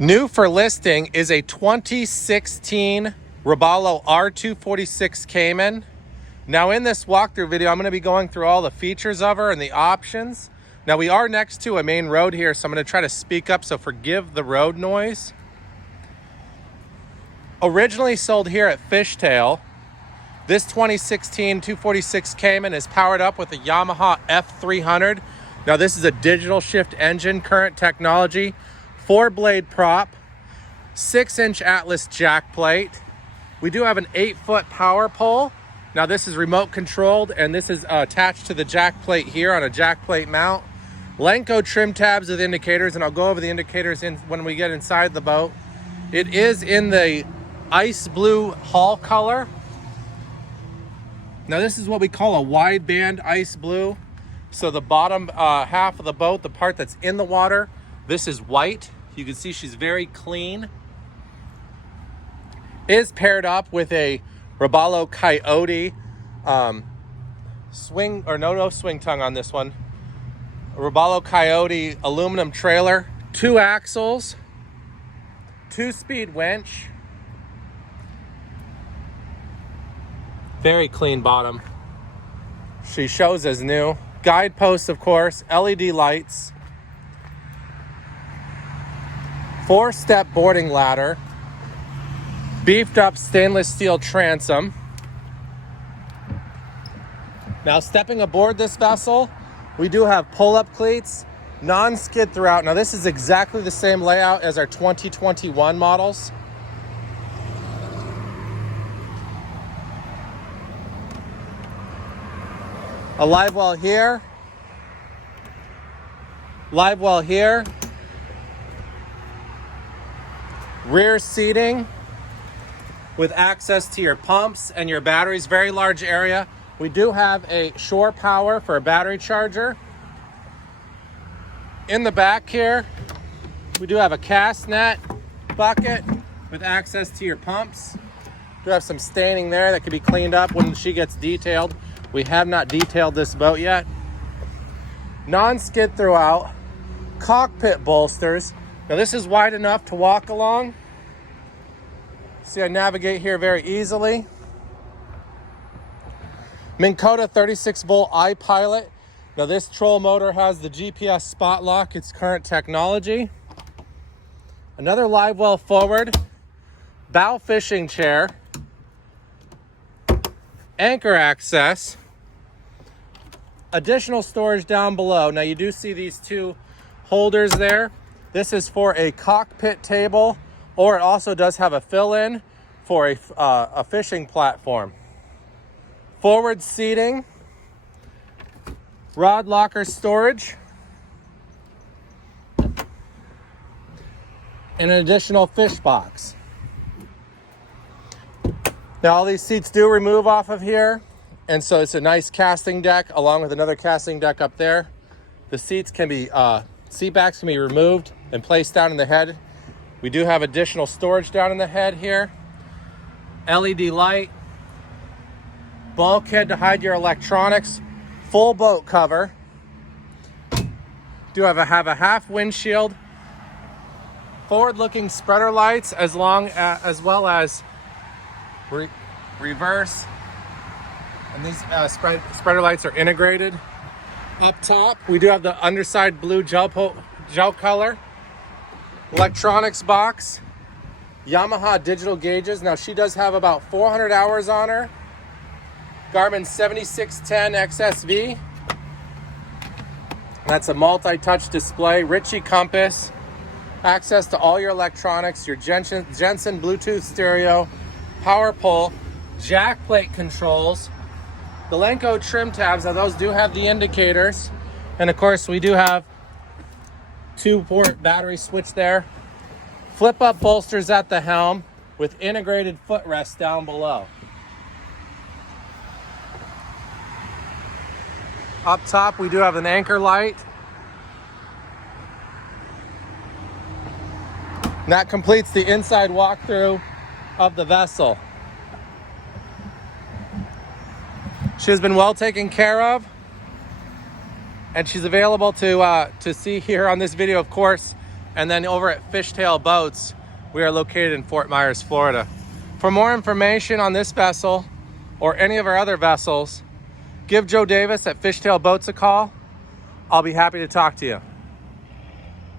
New for listing is a 2016 Robalo R246 Cayman. Now in this walkthrough video, I'm going to be going through all the features of her and the options. Now we are next to a main road here, so I'm going to try to speak up, so forgive the road noise. Originally sold here at FishTale, this 2016 246 Cayman is powered up with a Yamaha F300. Now this is a digital shift engine, current technology, 4-blade prop, 6-inch Atlas jack plate. We do have an 8-foot power pole. Now this is remote controlled, and this is attached to the jack plate here on a jack plate mount. Lenco trim tabs with indicators, and I'll go over the indicators when we get inside the boat. It is in the ice blue hull color. Now this is what we call a wideband ice blue. So the bottom half of the boat, the part that's in the water, this is white. You can see she's very clean. Is paired up with a Robalo Coyote swing, or no swing tongue on this one. A Robalo Coyote aluminum trailer, 2 axles, 2-speed winch. Very clean bottom. She shows as new. Guideposts, of course, LED lights. 4-step boarding ladder. Beefed up stainless steel transom. Now stepping aboard this vessel, we do have pull-up cleats, non-skid throughout. Now this is exactly the same layout as our 2021 models. A live well here. Live well here. Rear seating with access to your pumps and your batteries. Very large area. We do have a shore power for a battery charger. In the back here, we do have a cast net bucket with access to your pumps. We do have some staining there that could be cleaned up when she gets detailed. We have not detailed this boat yet. Non-skid throughout. Cockpit bolsters. Now this is wide enough to walk along. See, I navigate here very easily. Minn Kota 36-volt iPlilot. Now this troll motor has the GPS spot lock. It's current technology. Another live well forward. Bow fishing chair. Anchor access. Additional storage down below. Now you do see these 2 holders there. This is for a cockpit table, or it also does have a fill-in for a fishing platform. Forward seating. Rod locker storage. And an additional fish box. Now all these seats do remove off of here, and so it's a nice casting deck along with another casting deck up there. The seats can be, seat backs can be removed and placed down in the head. We do have additional storage down in the head here. LED light. Bulkhead to hide your electronics. Full boat cover. Do have a half windshield. Forward-looking spreader lights as well as reverse, and these spreader lights are integrated. Up top, we do have the underside blue gel color. Electronics box. Yamaha digital gauges. Now she does have about 400 hours on her. Garmin 7610 XSV. That's a multi-touch display. Ritchie compass. Access to all your electronics. Your Jensen Bluetooth stereo. Power pole, jack plate controls, the Lenco trim tabs. Now those do have the indicators, and of course we do have 2-port battery switch there. Flip up bolsters at the helm with integrated footrest down below. Up top we do have an anchor light. And that completes the inside walkthrough of the vessel. She has been well taken care of, and she's available to see here on this video, of course, And then over at FishTale Boats, we are located in Fort Myers, Florida. For more information on this vessel or any of our other vessels, give Joe Davis at FishTale Boats a call. I'll be happy to talk to you.